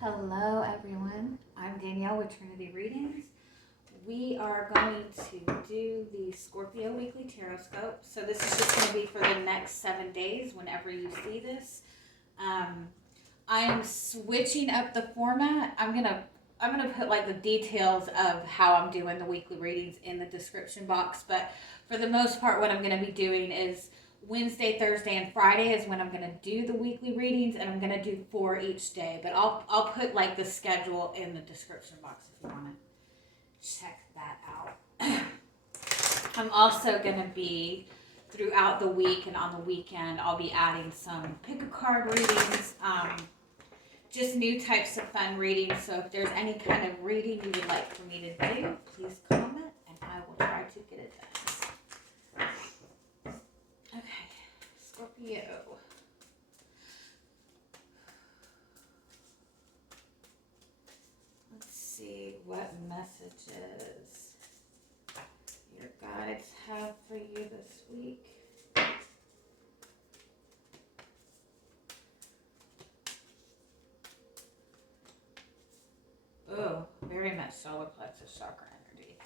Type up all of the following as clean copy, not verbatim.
Hello everyone, I'm Danielle with Trinity Readings. We are going to do the Scorpio Weekly Tarotscope. So this is just going to be for the next 7 days whenever you see this. I am switching up the format. I'm gonna put like the details of how I'm doing the weekly readings in the description box, but for the most part what I'm going to be doing is Wednesday, Thursday, and Friday is when I'm going to do the weekly readings, and I'm going to do 4 each day. But I'll put like the schedule in the description box if you want to check that out. I'm also going to be throughout the week and on the weekend, I'll be adding some pick a card readings, just new types of fun readings. So if there's any kind of reading you would like for me to do, please comment and I will try to get it done. Okay, Scorpio. Let's see what messages your guides have for you this week. Oh, very much solar plexus chakra energy.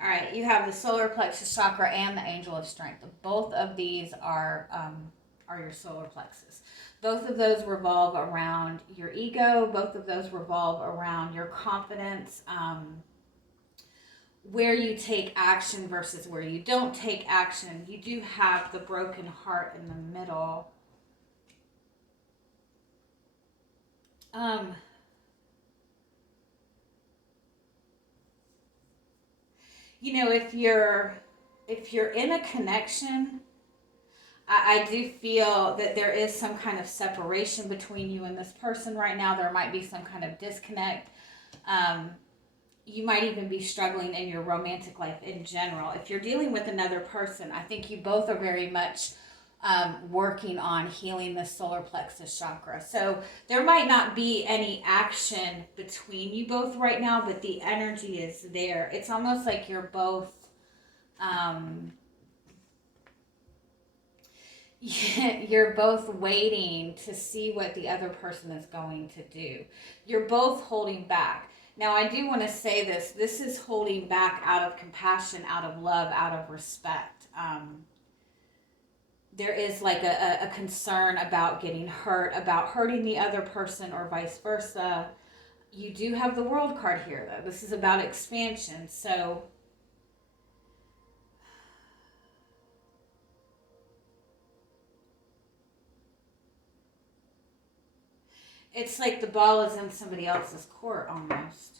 All right, you have the solar plexus chakra and the angel of strength. Both of these are your solar plexus. Both of those revolve around your ego. Both of those revolve around your confidence, where you take action versus where you don't take action. You do have the broken heart in the middle. You know, if you're in a connection, I do feel that there is some kind of separation between you and this person right now. There might be some kind of disconnect. You might even be struggling in your romantic life in general. If you're dealing with another person, I think you both are very much working on healing the solar plexus chakra. So there might not be any action between you both right now, but the energy is there. It's almost like you're both you're both waiting to see what the other person is going to do. You're both holding back. Now, I do want to say this is holding back out of compassion, out of love, out of respect. There is like a concern about getting hurt, about hurting the other person or vice versa. You do have the World card here, though. This is about expansion. So it's like the ball is in somebody else's court almost.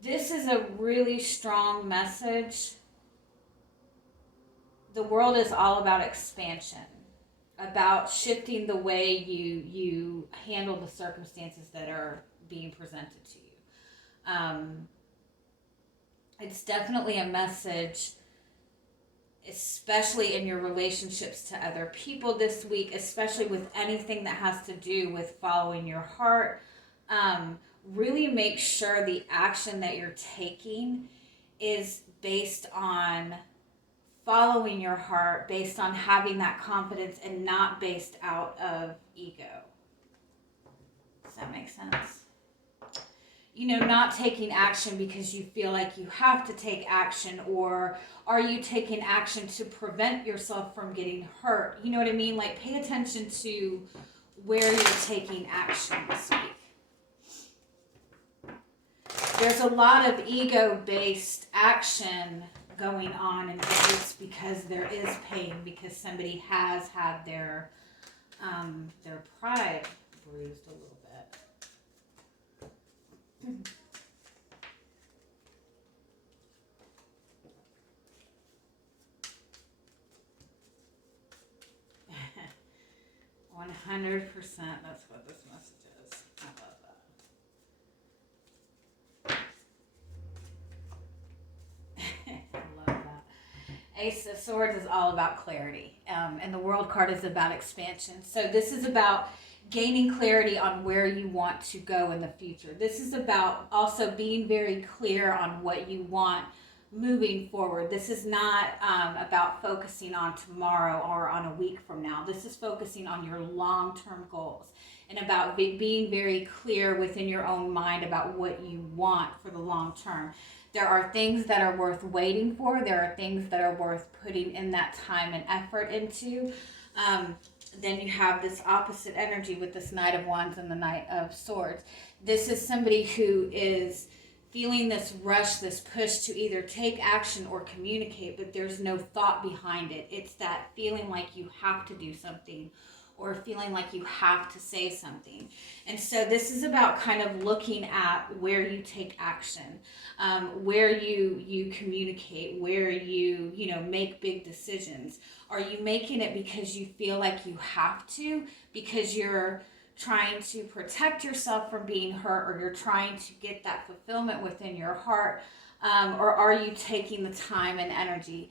This is a really strong message. The world is all about expansion, about shifting the way you handle the circumstances that are being presented to you. It's definitely a message, especially in your relationships to other people this week, especially with anything that has to do with following your heart. Really make sure the action that you're taking is based on following your heart, based on having that confidence and not based out of ego. Does that make sense? You know, not taking action because you feel like you have to take action, or are you taking action to prevent yourself from getting hurt? You know what I mean? Like, pay attention to where you're taking action this week. There's a lot of ego-based action going on, and it's because there is pain, because somebody has had their pride bruised a little bit. 100%. That's what this message is. I love that. I love that. Ace of Swords is all about clarity, and the World card is about expansion. So this is about gaining clarity on where you want to go in the future. This is about also being very clear on what you want moving forward. This is not about focusing on tomorrow or on a week from now. This is focusing on your long-term goals and about being very clear within your own mind about what you want for the long term. There are things that are worth waiting for. There are things that are worth putting in that time and effort into. Then you have this opposite energy with this Knight of Wands and the Knight of Swords. This is somebody who is feeling this rush, this push to either take action or communicate, but there's no thought behind it. It's that feeling like you have to do something or feeling like you have to say something. And so this is about kind of looking at where you take action, where you communicate, where you make big decisions. Are you making it because you feel like you have to, because you're trying to protect yourself from being hurt, or you're trying to get that fulfillment within your heart, or are you taking the time and energy?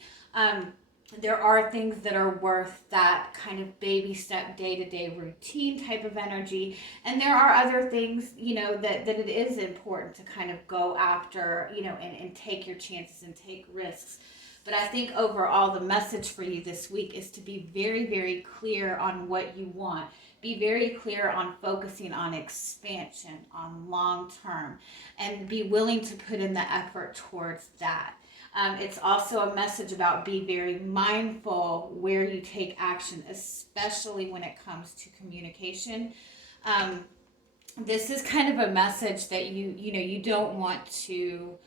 There are things that are worth that kind of baby step, day-to-day routine type of energy, and there are other things, that it is important to kind of go after, and take your chances and take risks. But I think overall the message for you this week is to be very, very clear on what you want. Be very clear on focusing on expansion, on long term, and be willing to put in the effort towards that. It's also a message about be very mindful where you take action, especially when it comes to communication. This is kind of a message that you don't want to.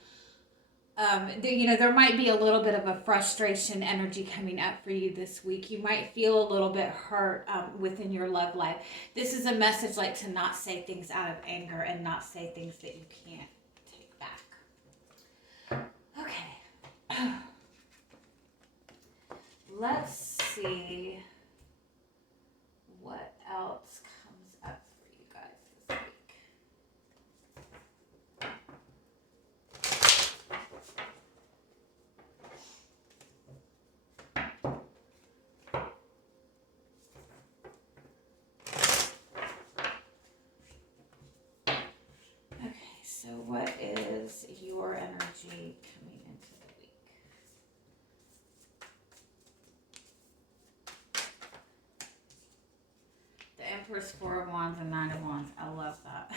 There might be a little bit of a frustration energy coming up for you this week. You might feel a little bit hurt within your love life. This is a message like to not say things out of anger and not say things that you can't take back. Okay. Let's see what else comes up for you guys this week. So what is your energy coming into the week? The Empress, Four of Wands, and Nine of Wands. I love that.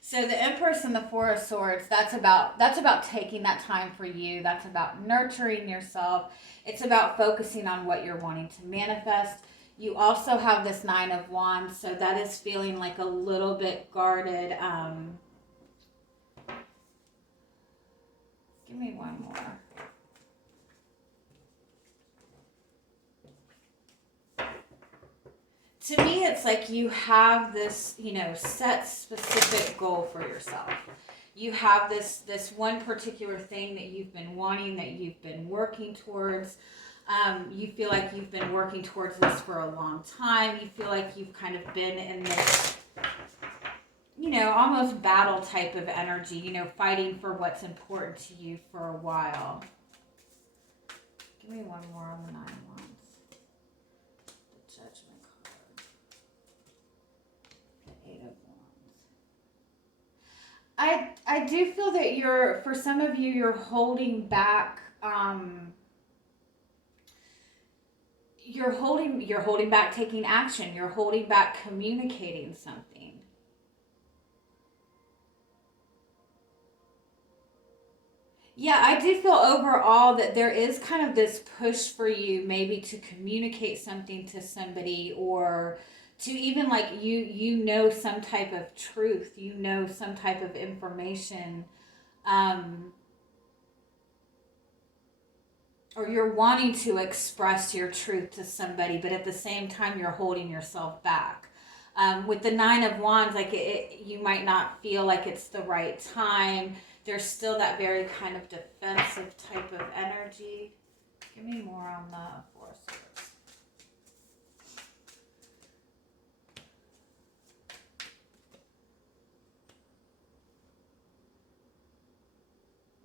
So the Empress and the Four of Swords, that's about taking that time for you. That's about nurturing yourself. It's about focusing on what you're wanting to manifest. You also have this Nine of Wands, so that is feeling like a little bit guarded. Give me one more. To me, it's like you have this, set specific goal for yourself. You have this one particular thing that you've been wanting, that you've been working towards. You feel like you've been working towards this for a long time. You feel like you've kind of been in this, almost battle type of energy, fighting for what's important to you for a while. Give me one more on the Nine of Wands. The Judgment card. The Eight of Wands. I do feel that for some of you, you're holding back, you're holding back taking action. You're holding back communicating something. Yeah, I do feel overall that there is kind of this push for you maybe to communicate something to somebody, or to even like some type of truth, some type of information, or you're wanting to express your truth to somebody, but at the same time you're holding yourself back. With the Nine of Wands, you might not feel like it's the right time. There's still that very kind of defensive type of energy. Give me more on the Four of Swords.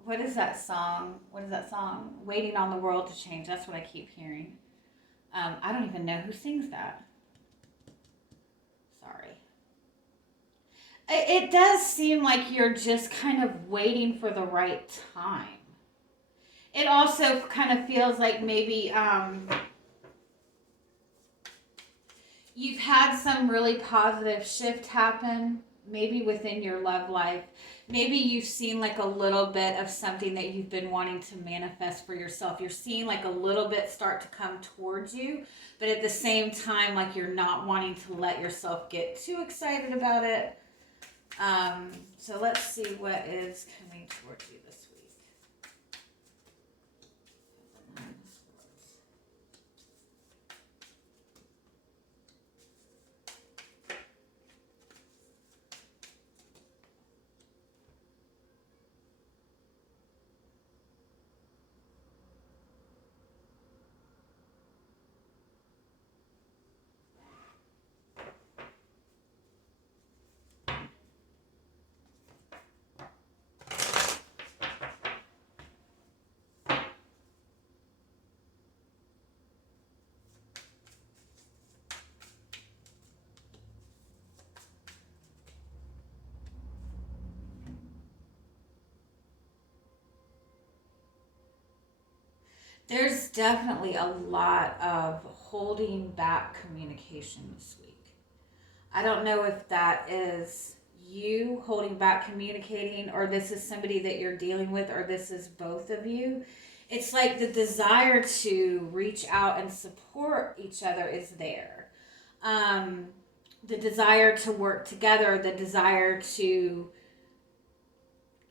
What is that song? Waiting on the World to Change. That's what I keep hearing. I don't even know who sings that. Sorry. It does seem like you're just kind of waiting for the right time. It also kind of feels like maybe you've had some really positive shift happen, maybe within your love life. Maybe you've seen like a little bit of something that you've been wanting to manifest for yourself. You're seeing like a little bit start to come towards you, but at the same time, like you're not wanting to let yourself get too excited about it. So let's see what is coming towards you this week. There's definitely a lot of holding back communication this week. I don't know if that is you holding back communicating, or this is somebody that you're dealing with, or this is both of you. It's like the desire to reach out and support each other is there. The desire to work together, the desire to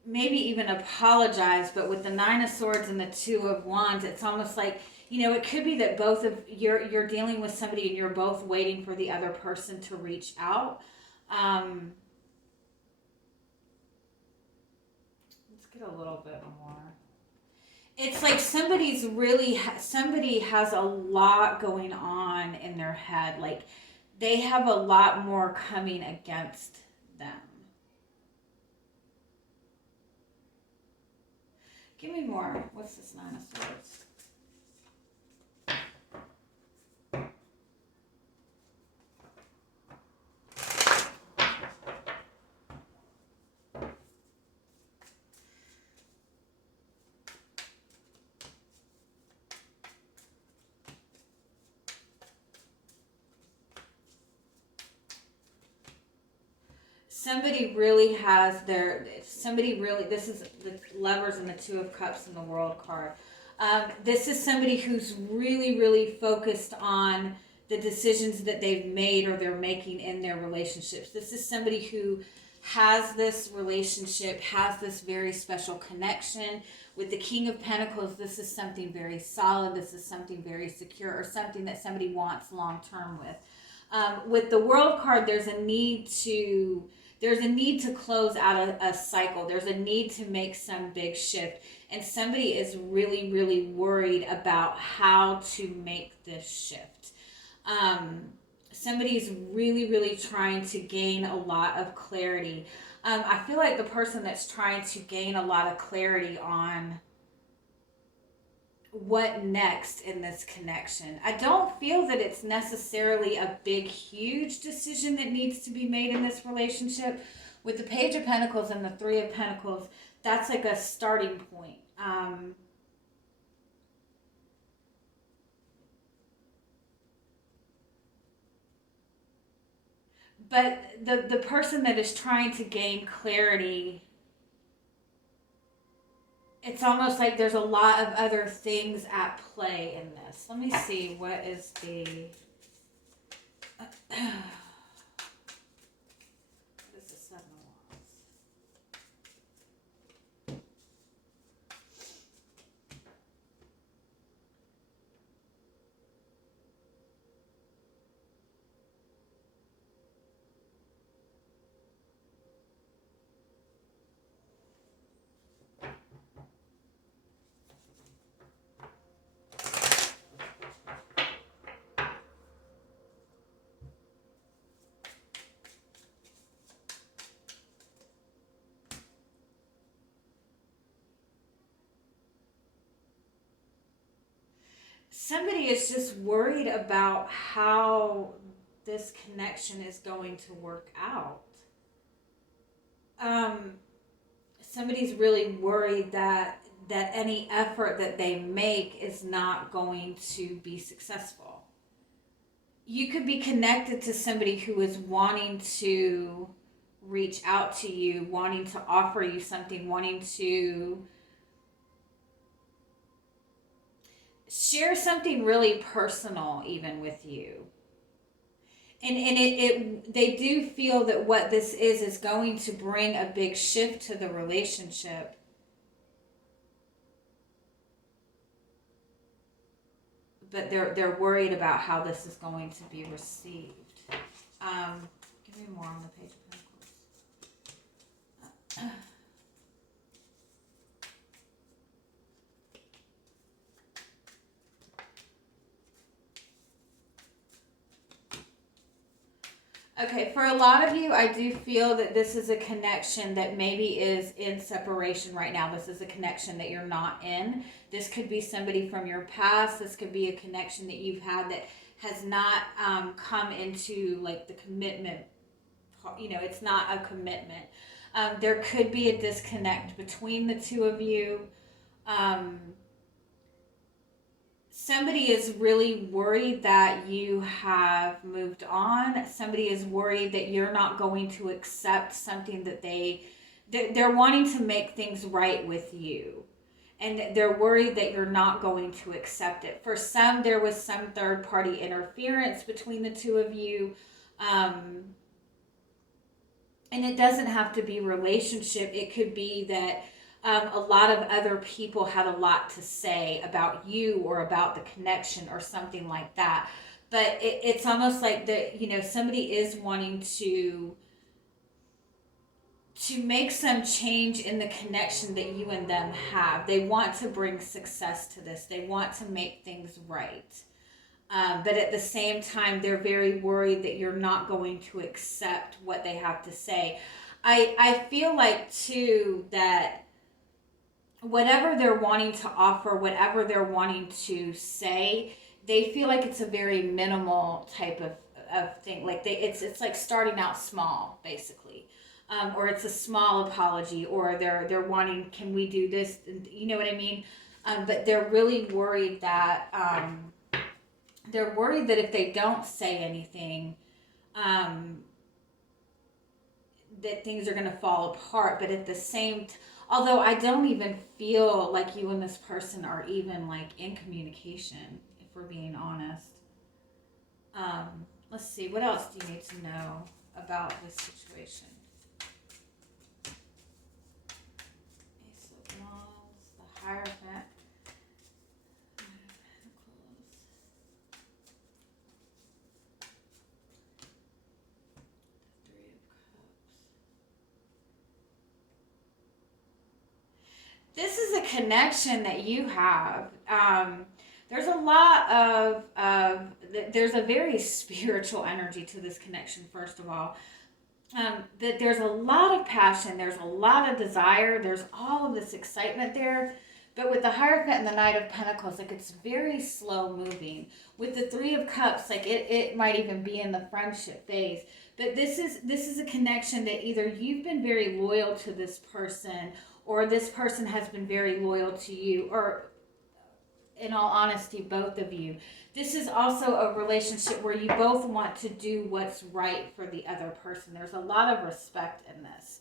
maybe even apologize, but with the Nine of Swords and the Two of Wands, it's almost like, it could be that both of you're dealing with somebody and you're both waiting for the other person to reach out. Let's get a little bit more. It's like somebody has a lot going on in their head. Like they have a lot more coming against them. Give me more. What's this Nine of Swords? This is the Lovers and the Two of Cups and the World card. This is somebody who's really, really focused on the decisions that they've made or they're making in their relationships. This is somebody who has this relationship, has this very special connection. With the King of Pentacles, this is something very solid. This is something very secure, or something that somebody wants long term with. With the World card, there's a need to close out a cycle. There's a need to make some big shift. And somebody is really, really worried about how to make this shift. Somebody's really, really trying to gain a lot of clarity. I feel like the person that's trying to gain a lot of clarity on what next in this connection. I don't feel that it's necessarily a big, huge decision that needs to be made in this relationship. With the Page of Pentacles and the Three of Pentacles, that's like a starting point. But the person that is trying to gain clarity, it's almost like there's a lot of other things at play in this. Let me see, what is the... what is the Seven of Wands? Somebody is just worried about how this connection is going to work out. Somebody's really worried that any effort that they make is not going to be successful. You could be connected to somebody who is wanting to reach out to you, wanting to offer you something, wanting to share something really personal even with you. And they do feel that what this is going to bring a big shift to the relationship. But they're worried about how this is going to be received. Give me more on the Page of Pentacles. Okay, for a lot of you, I do feel that this is a connection that maybe is in separation right now. This is a connection that you're not in. This could be somebody from your past. This could be a connection that you've had that has not come into like the commitment. You know, it's not a commitment. There could be a disconnect between the two of you. Somebody is really worried that you have moved on. Somebody is worried that you're not going to accept something that they're wanting to make things right with you. And they're worried that you're not going to accept it. For some, there was some third party interference between the two of you. And it doesn't have to be relationship. It could be that a lot of other people had a lot to say about you or about the connection or something like that. But it's almost like that, you know, somebody is wanting to make some change in the connection that you and them have. They want to bring success to this. They want to make things right. But at the same time, they're very worried that you're not going to accept what they have to say. I feel like, too, that whatever they're wanting to offer, whatever they're wanting to say, they feel like it's a very minimal type of thing. Like it's like starting out small, basically. Or it's a small apology, or they're wanting, can we do this? You know what I mean? But they're really worried that if they don't say anything, that things are going to fall apart. But at the same although I don't even feel like you and this person are even like in communication, if we're being honest. Let's see, what else do you need to know about this situation? Ace of Wands, the Hierophant, Knight of Pentacles, the Three of Cups. This is a connection that you have. There's a lot of there's a very spiritual energy to this connection, first of all. That there's a lot of passion, there's a lot of desire, there's all of this excitement there. But with the Hierophant and the Knight of Pentacles, like it's very slow moving. With the Three of Cups, like it might even be in the friendship phase. But this is a connection that either you've been very loyal to this person, or this person has been very loyal to you, or in all honesty, both of you. This is also a relationship where you both want to do what's right for the other person. There's a lot of respect in this.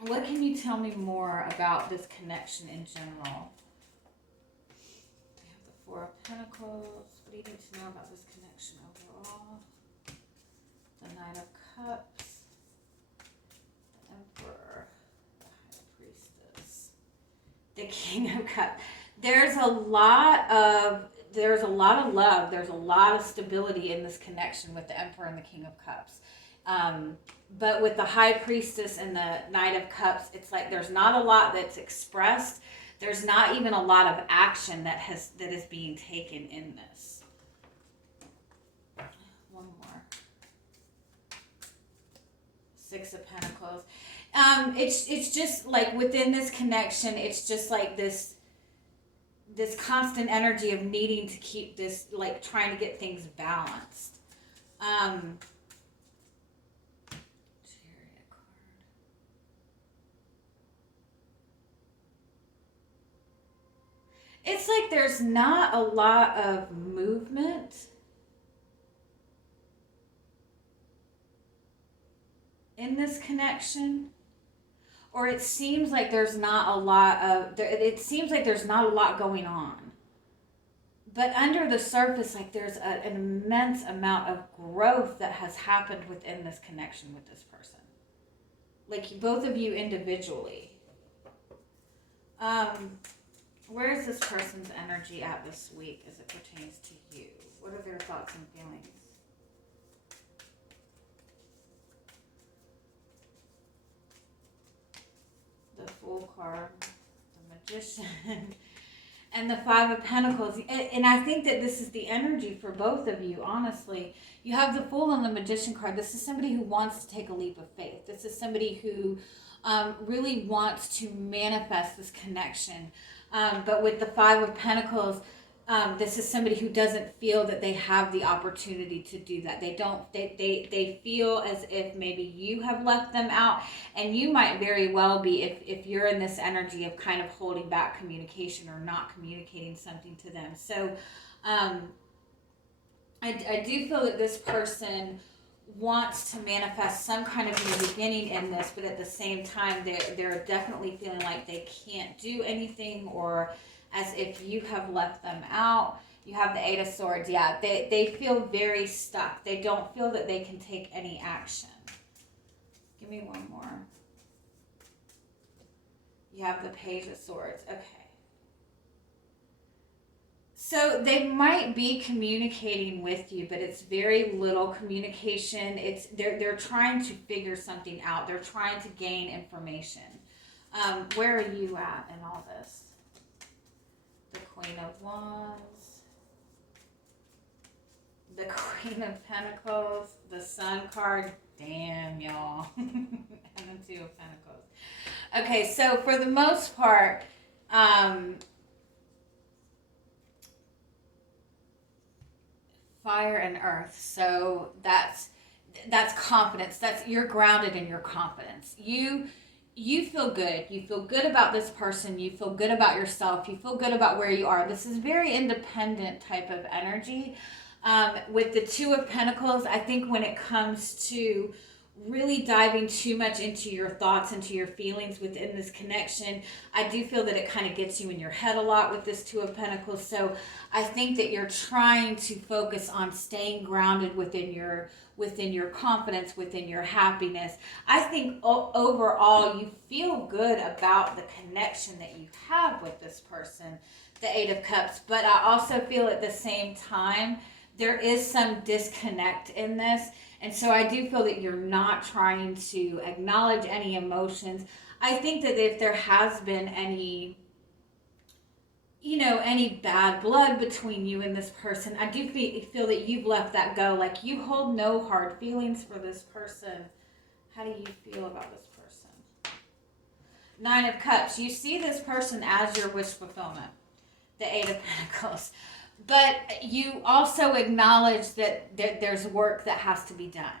What can you tell me more about this connection in general? We have the Four of Pentacles. What do you need to know about this connection overall? The Knight of Cups. The Emperor. The High Priestess. The King of Cups. There's a lot of love. There's a lot of stability in this connection with the Emperor and the King of Cups. But with the High Priestess and the Knight of Cups, it's like there's not a lot that's expressed. There's not even a lot of action that is being taken in this. One more. Six of Pentacles. It's just like within this connection, it's just like this constant energy of needing to keep this, like trying to get things balanced. Chariot card. It's like there's not a lot of movement in this connection. Or it seems like there's not a lot of, it seems like there's not a lot going on. But under the surface, like there's an immense amount of growth that has happened within this connection with this person. Like both of you individually. Where is this person's energy at this week as it pertains to you? What are their thoughts and feelings? The Fool card, the Magician, and the Five of Pentacles. And I think that this is the energy for both of you, honestly. You have the Fool and the Magician card. This is somebody who wants to take a leap of faith. This is somebody who really wants to manifest this connection. But with the Five of Pentacles, this is somebody who doesn't feel that they have the opportunity to do that. They feel as if maybe you have left them out, and you might very well be, if you're in this energy of kind of holding back communication or not communicating something to them. So I do feel that this person wants to manifest some kind of new beginning in this, but at the same time they're definitely feeling like they can't do anything, or as if you have left them out. You have the Eight of Swords. Yeah, they feel very stuck. They don't feel that they can take any action. Give me one more. You have the Page of Swords. Okay. So they might be communicating with you, but it's very little communication. They're trying to figure something out. They're trying to gain information. Where are you at in all this? The Queen of Wands, the Queen of Pentacles, the Sun card. Damn, y'all. And the Two of Pentacles. Okay, so for the most part, fire and earth. So that's confidence. You're grounded in your confidence. You feel good. You feel good about this person. You feel good about yourself. You feel good about where you are. This is very independent type of energy. With the Two of Pentacles, I think when it comes to really diving too much into your thoughts, into your feelings within this connection, I do feel that it kind of gets you in your head a lot with this Two of Pentacles. So I think that you're trying to focus on staying grounded within your confidence, within your happiness. I think overall you feel good about the connection that you have with this person, the Eight of Cups. But I also feel at the same time there is some disconnect in this. And so I do feel that you're not trying to acknowledge any emotions. I think that if there has been any bad blood between you and this person, I do feel that you've let that go. Like you hold no hard feelings for this person. How do you feel about this person? Nine of Cups. You see this person as your wish fulfillment. The Eight of Pentacles. But you also acknowledge that there's work that has to be done,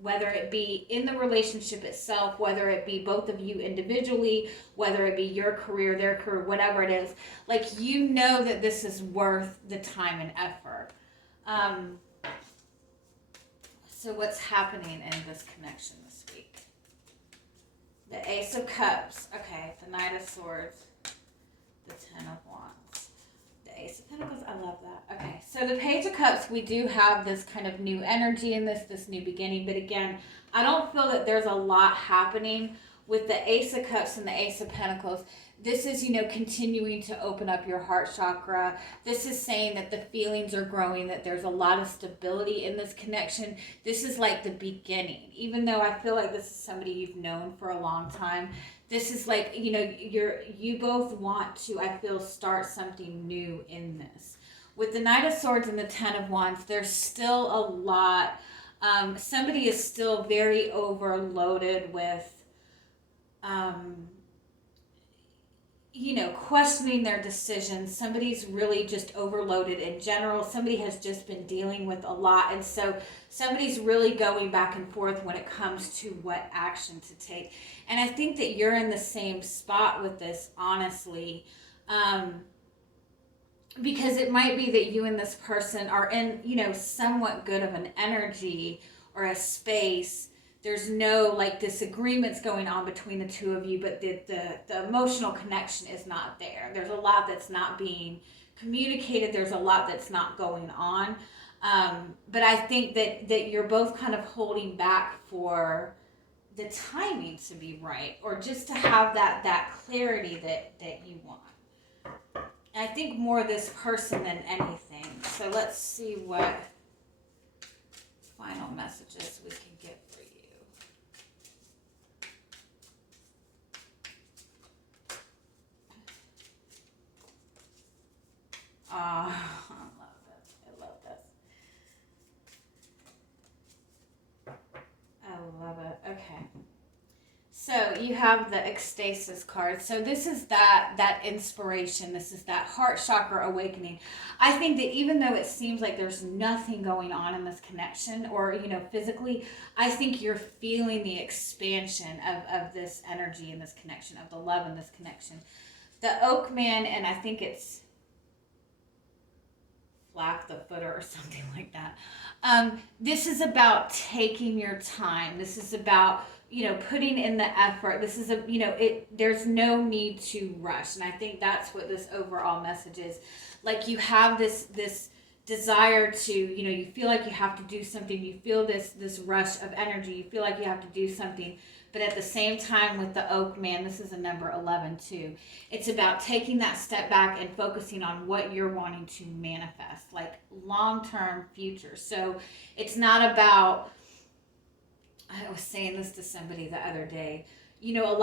whether it be in the relationship itself, whether it be both of you individually, whether it be your career, their career, whatever it is. Like, you know that this is worth the time and effort. So what's happening in this connection this week? The Ace of Cups. Okay, the Knight of Swords. The Ten of Wands. Ace of Pentacles, I love that. Okay, so the Page of Cups, we do have this kind of new energy in this new beginning. But again, I don't feel that there's a lot happening with the Ace of Cups and the Ace of Pentacles. This is, continuing to open up your heart chakra. This is saying that the feelings are growing, that there's a lot of stability in this connection. This is like the beginning. Even though I feel like this is somebody you've known for a long time, this is like, you both want to, I feel, start something new in this. With the Knight of Swords and the Ten of Wands, there's still a lot. Somebody is still very overloaded with, questioning their decisions. Somebody's really just overloaded in general. Somebody has just been dealing with a lot. And so somebody's really going back and forth when it comes to what action to take. And I think that you're in the same spot with this, honestly. because it might be that you and this person are in, you know, somewhat good of an energy or a space. There's no like disagreements going on between the two of you, but the emotional connection is not there. There's a lot that's not being communicated. There's a lot that's not going on. But I think that you're both kind of holding back for the timing to be right, or just to have that clarity that you want. And I think more this person than anything. So let's see what final messages we can get for you. I love this. I love this. I love it. Okay. So you have the ecstasis card. So this is that inspiration. This is that heart chakra awakening. I think that even though it seems like there's nothing going on in this connection, or, you know, physically, I think you're feeling the expansion of this energy in this connection, of the love in this connection. The Oak Man, and I think it's Flack the Footer or something like that. This is about taking your time. This is about, you know, putting in the effort. This is there's no need to rush. And I think that's what this overall message is. Like, you have this desire to, you know, you feel like you have to do something. You feel this rush of energy. You feel like you have to do something. But at the same time, with the Oak Man, this is a number 11 too. It's about taking that step back and focusing on what you're wanting to manifest, like long-term future. So it's not about, I was saying this to somebody the other day, you know, a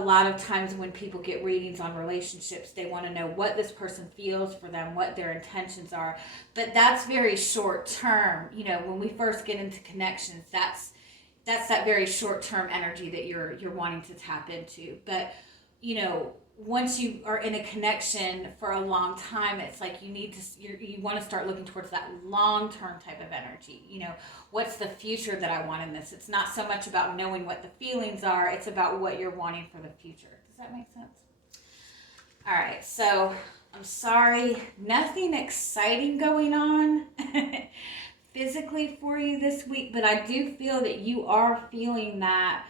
lot of times when people get readings on relationships, they want to know what this person feels for them, what their intentions are. But that's very short term. You know, when we first get into connections, that's that very short-term energy that you're wanting to tap into. But, you know, once you are in a connection for a long time, it's like you want to start looking towards that long-term type of energy. You know, what's the future that I want in this? It's not so much about knowing what the feelings are. It's about what you're wanting for the future. Does that make sense? All right. So I'm sorry, nothing exciting going on physically for you this week, but I do feel that you are feeling that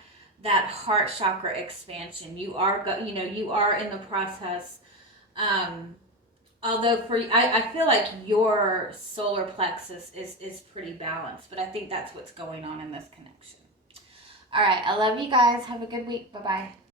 heart chakra expansion. You are you are in the process. Although I feel like your solar plexus is pretty balanced, but I think that's what's going on in this connection. All right, I love you guys. Have a good week. Bye bye.